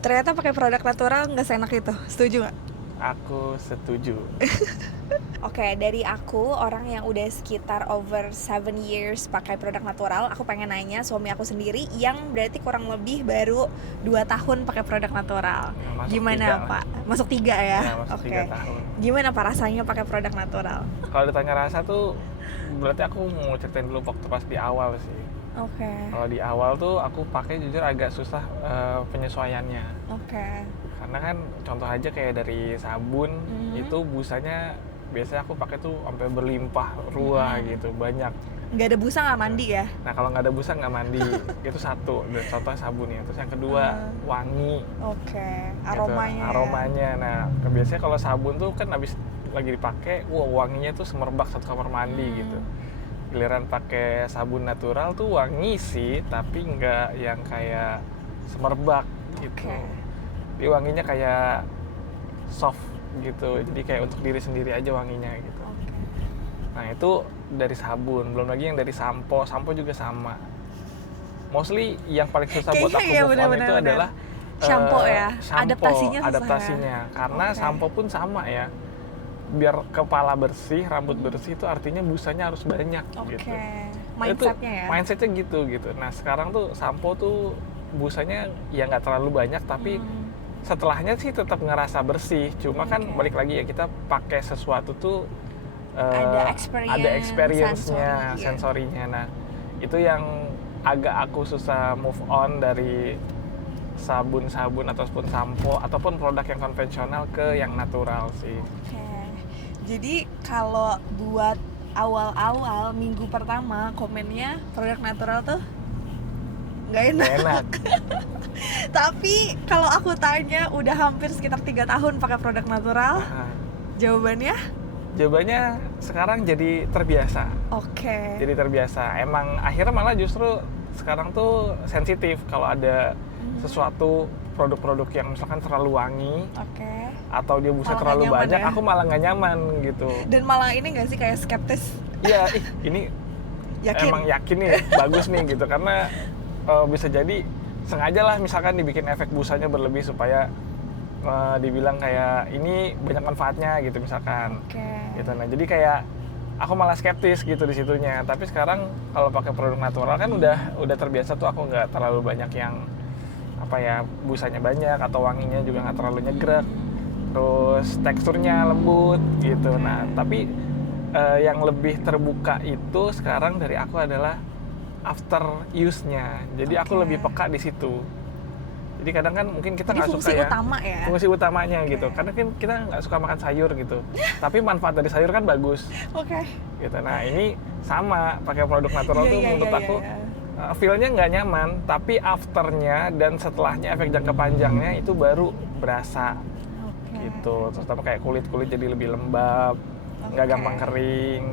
Ternyata pakai produk natural nggak seenak itu, setuju nggak? Aku setuju. Oke, dari aku orang yang udah sekitar over 7 years pakai produk natural, aku pengen nanya suami aku sendiri yang berarti kurang lebih baru 2 tahun pakai produk natural. Ya, masuk Gimana 3 Pak? Masuk 3 ya? Ya, masuk 3 tahun. Gimana Pak rasanya pakai produk natural? Kalau ditanya rasa tuh, berarti aku mau ceritain dulu waktu pas di awal sih. Oke. Kalau di awal tuh aku pakai jujur agak susah penyesuaiannya. Oke. Karena kan contoh aja kayak dari sabun itu busanya biasanya aku pakai tuh sampai berlimpah ruah gitu, banyak. Nggak ada busa nggak mandi ya? Nah kalau nggak ada busa nggak mandi. Itu satu, contoh sabunnya. Terus yang kedua wangi. Oke. Gitu, aromanya. Nah biasanya kalau sabun tuh kan habis lagi dipakai, wanginya tuh semerbak satu kamar mandi gitu. Giliran pakai sabun natural tuh wangi sih, tapi nggak yang kayak semerbak gitu. Jadi wanginya kayak soft gitu, jadi kayak untuk diri sendiri aja wanginya gitu. Nah itu dari sabun, belum lagi yang dari sampo juga sama. Mostly yang paling susah buat aku move on itu adalah shampoo ya, adaptasinya. Karena sampo pun sama ya, biar kepala bersih, rambut bersih itu artinya busanya harus banyak gitu. Mindsetnya ya? Mindsetnya gitu. Nah sekarang tuh sampo tuh busanya ya nggak terlalu banyak, tapi setelahnya sih tetap ngerasa bersih. Cuma kan balik lagi ya, kita pakai sesuatu tuh ada experience-nya, sensorinya. Nah itu yang agak aku susah move on dari sabun-sabun ataupun sampo ataupun produk yang konvensional ke yang natural sih. Jadi kalau buat awal-awal minggu pertama komennya produk natural tuh nggak enak. Tapi kalau aku tanya udah hampir sekitar 3 tahun pakai produk natural, jawabannya sekarang jadi terbiasa. Jadi terbiasa. Emang akhirnya malah justru sekarang tuh sensitif kalau ada sesuatu produk-produk yang misalkan terlalu wangi, atau dia busa terlalu banyak, aku malah nggak nyaman gitu. Dan malah ini nggak sih kayak skeptis? Iya, ini emang yakin nih bagus nih gitu, karena bisa jadi sengaja lah misalkan dibikin efek busanya berlebih supaya dibilang kayak ini banyak manfaatnya gitu misalkan. Gitu. Nah jadi kayak aku malah skeptis gitu di situnya. Tapi sekarang kalau pakai produk natural kan udah terbiasa tuh, aku nggak terlalu banyak yang busanya banyak atau wanginya juga nggak terlalu nyegrek. Terus teksturnya lembut gitu. Nah tapi yang lebih terbuka itu sekarang dari aku adalah after use-nya. Jadi aku lebih peka di situ. Jadi kadang kan mungkin kita nggak suka ya. Fungsi utamanya gitu. Karena kan kita nggak suka makan sayur gitu. Tapi manfaat dari sayur kan bagus. Gitu. Nah ini sama pakai produk natural tuh menurut aku feel-nya nggak nyaman. Tapi afternya dan setelahnya efek jangka panjangnya itu baru berasa. Gitu. Terus sama kayak kulit jadi lebih lembab, nggak gampang kering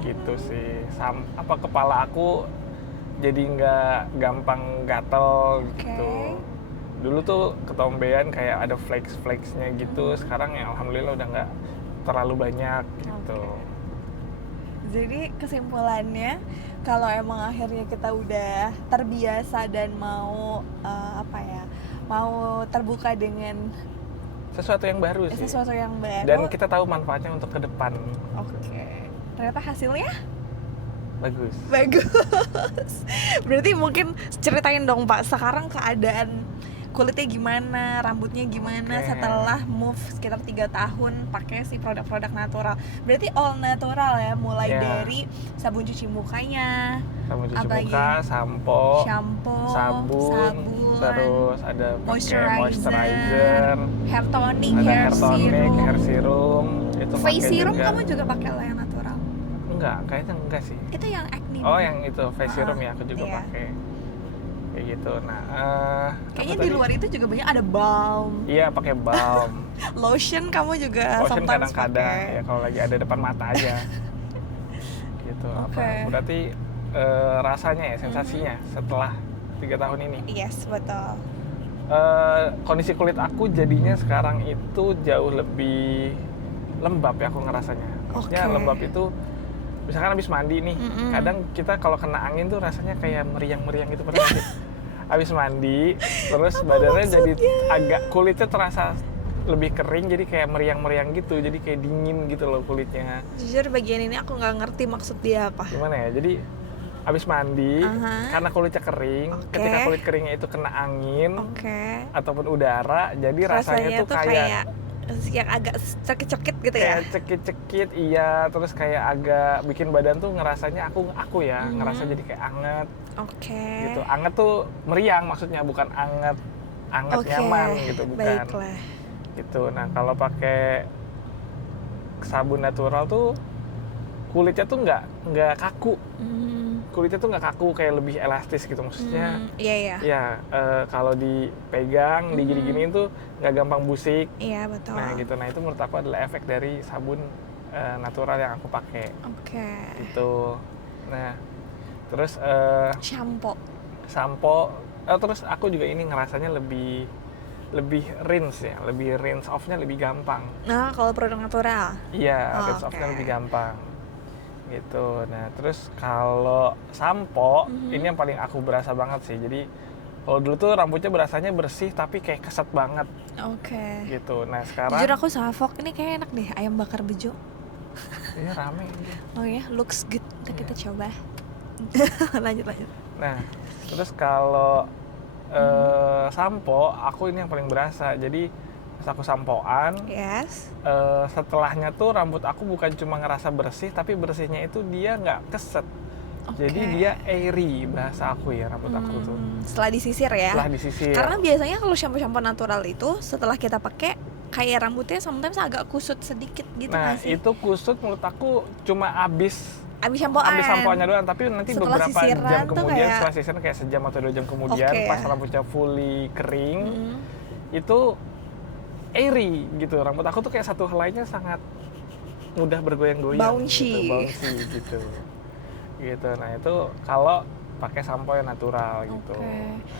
gitu sih. Kepala aku jadi nggak gampang gatel gitu. Dulu tuh ketombean kayak ada flakes-flakesnya gitu. Sekarang ya alhamdulillah udah nggak terlalu banyak gitu. Jadi kesimpulannya kalau emang akhirnya kita udah terbiasa dan mau mau terbuka dengan sesuatu yang baru sih. Dan kita tahu manfaatnya untuk ke depan. Ternyata hasilnya bagus. Berarti mungkin ceritain dong Pak, sekarang keadaan kulitnya gimana, rambutnya gimana setelah move sekitar 3 tahun pakai si produk-produk natural. Berarti all natural ya, mulai dari sabun cuci mukanya, sampo, sabun, terus ada moisturizer, hair tonic, hair serum. Itu face serum juga. Kamu juga pakai yang natural? Enggak, kayaknya enggak sih. Itu yang acne. Yang itu face serum ya, aku juga pakai. Kayak gitu. Nah, kayaknya di luar itu juga banyak ada balm. Iya, pakai balm. Lotion kamu juga lotion kadang-kadang ya kalau lagi ada depan mata aja. Gitu. Berarti rasanya ya, sensasinya setelah 3 tahun ini. Yes, betul. Kondisi kulit aku jadinya sekarang itu jauh lebih lembab ya aku ngerasanya. Maksudnya lembab itu misalkan habis mandi nih, kadang kita kalau kena angin tuh rasanya kayak meriang-meriang gitu, pernah sih? Abis mandi, terus badannya jadi agak kulitnya terasa lebih kering, jadi kayak meriang-meriang gitu, jadi kayak dingin gitu loh kulitnya. Jujur bagian ini aku nggak ngerti maksud dia apa. Gimana ya? Jadi abis mandi, karena kulitnya kering, ketika kulit keringnya itu kena angin ataupun udara, jadi rasanya tuh kayak agak cekit-cekit gitu ya? Kayak cekit-cekit, iya. Terus kayak agak bikin badan tuh ngerasanya aku ya, ngerasa jadi kayak anget. Gitu. Anget tuh meriang maksudnya, bukan anget nyaman gitu, bukan. Baiklah. Gitu. Nah, kalau pakai sabun natural tuh kulitnya tuh nggak kaku. Kulitnya tuh nggak kaku, kayak lebih elastis gitu maksudnya. Iya. Ya, kalau dipegang, digini-giniin tuh nggak gampang busik. Iya, betul. Nah gitu, nah itu menurut aku adalah efek dari sabun natural yang aku pakai. Gitu. Nah, terus sampo, terus aku juga ini ngerasanya lebih rinse ya, lebih rinse off-nya lebih gampang. Nah, kalau produk natural? Iya, rinse off-nya lebih gampang. Gitu. Nah, terus kalau sampo, ini yang paling aku berasa banget sih. Jadi kalau dulu tuh rambutnya berasanya bersih tapi kayak keset banget. Gitu. Nah, sekarang jujur aku salfok ini kayak enak deh, ayam bakar bejo. Iya, rame. Oh ya, looks good. Kita coba. lanjut. Nah, terus kalau sampo, aku ini yang paling berasa. Jadi pas aku sampoan, setelahnya tuh rambut aku bukan cuma ngerasa bersih, tapi bersihnya itu dia nggak keset. Jadi dia airy, bahasa aku ya, rambut aku tuh. Setelah disisir ya? Setelah disisir. Karena biasanya kalau shampoo natural itu setelah kita pakai, kayak rambutnya sometimes agak kusut sedikit gitu. Nah, itu kusut menurut aku cuma abis sampoannya doang, tapi nanti setelah beberapa jam kemudian, kayak... setelah sisiran kayak sejam atau 2 jam kemudian, pas rambutnya fully kering, itu airy gitu. Rambut aku tuh kayak satu helainya sangat mudah bergoyang-goyang, bouncy gitu. Gitu. Nah, itu kalau pakai sampo yang natural gitu.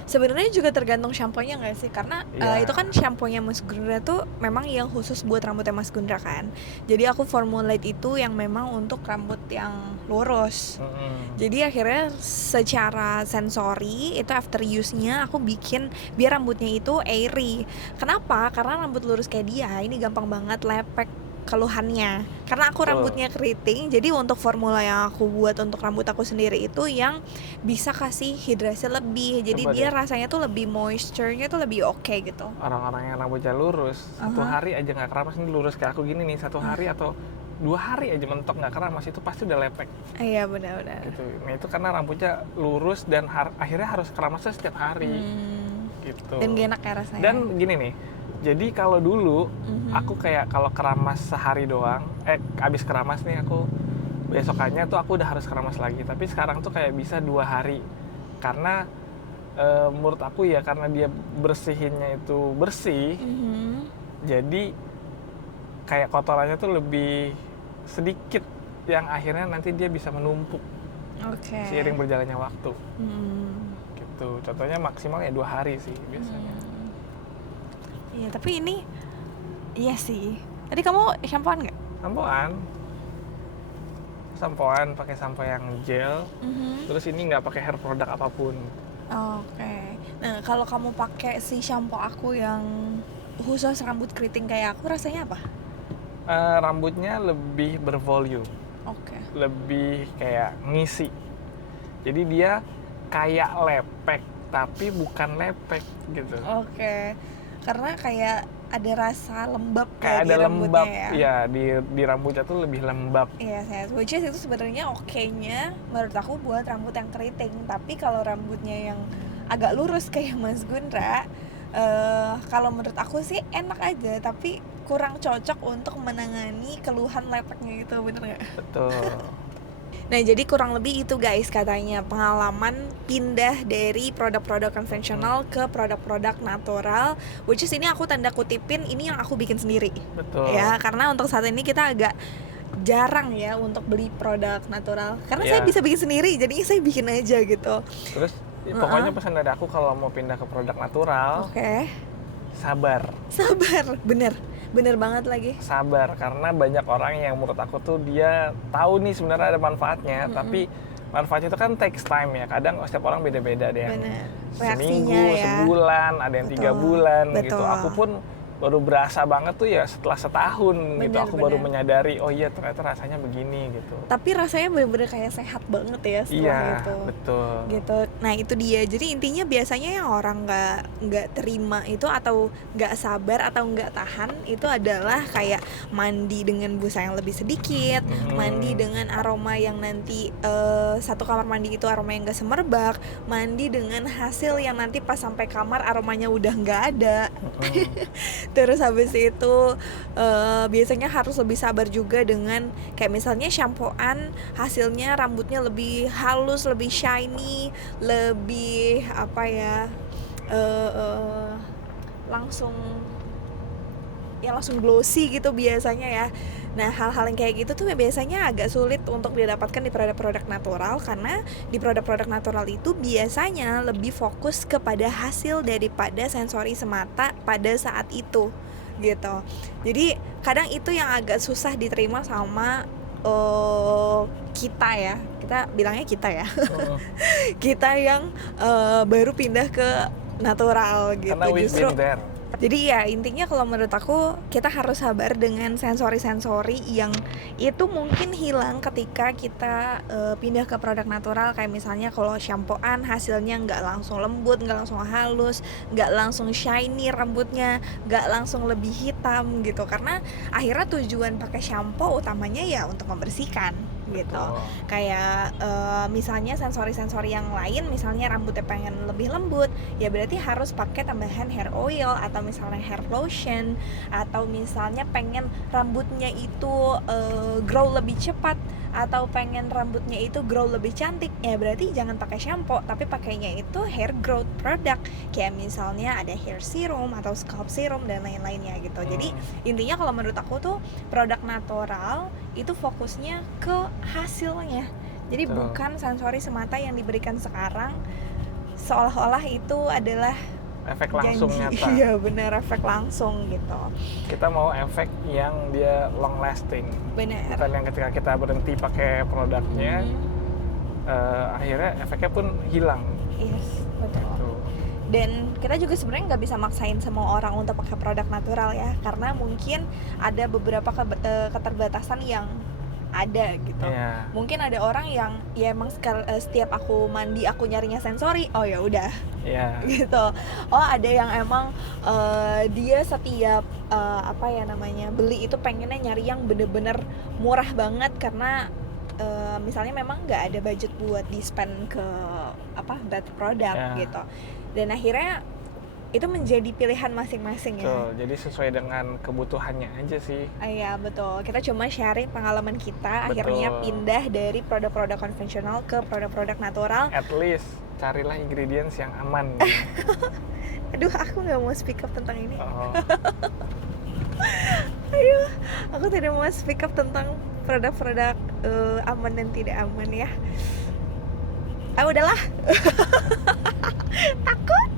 Sebenarnya juga tergantung shampoo-nya nggak sih? Karena itu kan shampoo-nya Mas Gundra tuh memang yang khusus buat rambutnya Mas Gundra kan. Jadi aku formulate itu yang memang untuk rambut yang lurus. Jadi akhirnya secara sensori itu after use-nya aku bikin biar rambutnya itu airy. Kenapa? Karena rambut lurus kayak dia ini gampang banget lepek keluhannya. Karena aku rambutnya keriting, jadi untuk formula yang aku buat untuk rambut aku sendiri itu yang bisa kasih hidrasi lebih. Jadi dia rasanya tuh lebih moisture-nya tuh lebih oke gitu. Orang-orang yang rambutnya lurus, satu hari aja nggak keramas, ini lurus kayak aku gini nih, 1 hari atau 2 hari aja mentok nggak keramas, itu pasti udah lepek. Iya, benar-benar. Gitu. Nah, itu karena rambutnya lurus dan akhirnya harus keramasnya setiap hari. Gitu. Dan gak enak ya rasanya. Dan gini nih, jadi kalau dulu aku kayak kalau keramas sehari doang, abis keramas nih aku besokannya tuh aku udah harus keramas lagi. Tapi sekarang tuh kayak bisa 2 hari, karena menurut aku ya karena dia bersihinnya itu bersih, jadi kayak kotorannya tuh lebih sedikit yang akhirnya nanti dia bisa menumpuk seiring berjalannya waktu. Gitu. Contohnya maksimal ya 2 hari sih biasanya. Iya, tapi ini iya sih. Tadi kamu shampooan nggak? Sampoan pakai sampo yang gel. Terus ini nggak pakai hair product apapun. Nah, kalau kamu pakai si shampoo aku yang khusus rambut keriting kayak aku, rasanya apa? Rambutnya lebih bervolume. Lebih kayak ngisi. Jadi dia kayak lepek, tapi bukan lepek gitu. Karena kayak ada rasa lembab kayak ada lembab ya di rambutnya tuh lebih lembab. Iya, which is itu sebenarnya oke-nya menurut aku buat rambut yang keriting. Tapi kalau rambutnya yang agak lurus kayak Mas Gundra, kalau menurut aku sih enak aja, tapi kurang cocok untuk menangani keluhan lepeknya itu, bener nggak? Betul. Nah, jadi kurang lebih itu guys katanya pengalaman pindah dari produk-produk konvensional ke produk-produk natural, which is ini aku tanda kutipin ini yang aku bikin sendiri. Betul. Ya, karena untuk saat ini kita agak jarang ya untuk beli produk natural. Karena saya bisa bikin sendiri, jadi saya bikin aja gitu. Terus pokoknya pesan dari aku kalau mau pindah ke produk natural, sabar, bener banget lagi. Sabar, karena banyak orang yang menurut aku tuh dia tahu nih sebenarnya ada manfaatnya, tapi manfaatnya itu kan takes time ya. Kadang setiap orang beda-beda, ada yang Bener. seminggu, Reaksinya ya. sebulan, ada yang 3 Betul. bulan gitu. Betul. Aku pun baru berasa banget tuh ya setelah setahun gitu. Bener, Aku baru bener. menyadari, oh iya ternyata rasanya begini gitu. Tapi rasanya bener-bener kayak sehat banget ya setelah Iya, itu. betul. Gitu. Nah itu dia. Jadi intinya biasanya yang orang nggak terima itu atau nggak sabar atau nggak tahan itu adalah kayak mandi dengan busa yang lebih sedikit, mandi dengan aroma yang nanti satu kamar mandi itu aroma yang nggak semerbak, mandi dengan hasil yang nanti pas sampai kamar aromanya udah nggak ada. Terus habis itu biasanya harus lebih sabar juga dengan kayak misalnya shampooan hasilnya rambutnya lebih halus, lebih shiny, lebih apa ya, langsung glossy gitu biasanya ya. Nah hal-hal yang kayak gitu tuh biasanya agak sulit untuk didapatkan di produk-produk natural, karena di produk-produk natural itu biasanya lebih fokus kepada hasil daripada sensori semata pada saat itu gitu. Jadi kadang itu yang agak susah diterima sama kita bilangnya kita ya kita yang baru pindah ke natural gitu. Karena we've Justru been there. jadi ya intinya kalau menurut aku kita harus sabar dengan sensori-sensori yang itu mungkin hilang ketika kita pindah ke produk natural. Kayak misalnya kalau shampooan hasilnya nggak langsung lembut, nggak langsung halus, nggak langsung shiny rambutnya, nggak langsung lebih hitam gitu. Karena akhirnya tujuan pakai shampoo utamanya ya untuk membersihkan gitu. Betul. Kayak misalnya sensori-sensori yang lain, misalnya rambutnya pengen lebih lembut, ya berarti harus pakai tambahan hair oil atau misalnya hair lotion, atau misalnya pengen rambutnya itu grow lebih cepat, atau pengen rambutnya itu grow lebih cantik, ya berarti jangan pakai shampoo tapi pakainya itu hair growth product, kayak misalnya ada hair serum atau scalp serum dan lain-lainnya gitu. Jadi intinya kalau menurut aku tuh produk natural itu fokusnya ke hasilnya. Jadi Betul. bukan sensori semata yang diberikan sekarang seolah-olah itu adalah Efek langsung janji. nyata. Iya benar, efek langsung gitu. Kita mau efek yang dia long lasting. Benar. Bukan yang ketika kita berhenti pakai produknya, akhirnya efeknya pun hilang. Yes, betul. Gitu. Dan kita juga sebenarnya nggak bisa maksain semua orang untuk pakai produk natural ya, karena mungkin ada beberapa keterbatasan yang ada gitu. Iya. Mungkin ada orang yang ya emang setiap aku mandi aku nyarinya sensori, oh ya udah Iya. gitu. Oh ada yang emang dia setiap beli itu pengennya nyari yang bener-bener murah banget karena misalnya memang nggak ada budget buat di spend ke bad product gitu. Dan akhirnya itu menjadi pilihan masing-masing ya. Betul, jadi sesuai dengan kebutuhannya aja sih. Iya betul, kita cuma sharing pengalaman kita. Betul. Akhirnya pindah dari produk-produk konvensional ke produk-produk natural. At least carilah ingredients yang aman. Aduh aku gak mau speak up tentang ini. Oh. Aku tidak mau speak up tentang produk-produk aman dan tidak aman ya. Udahlah. Takut.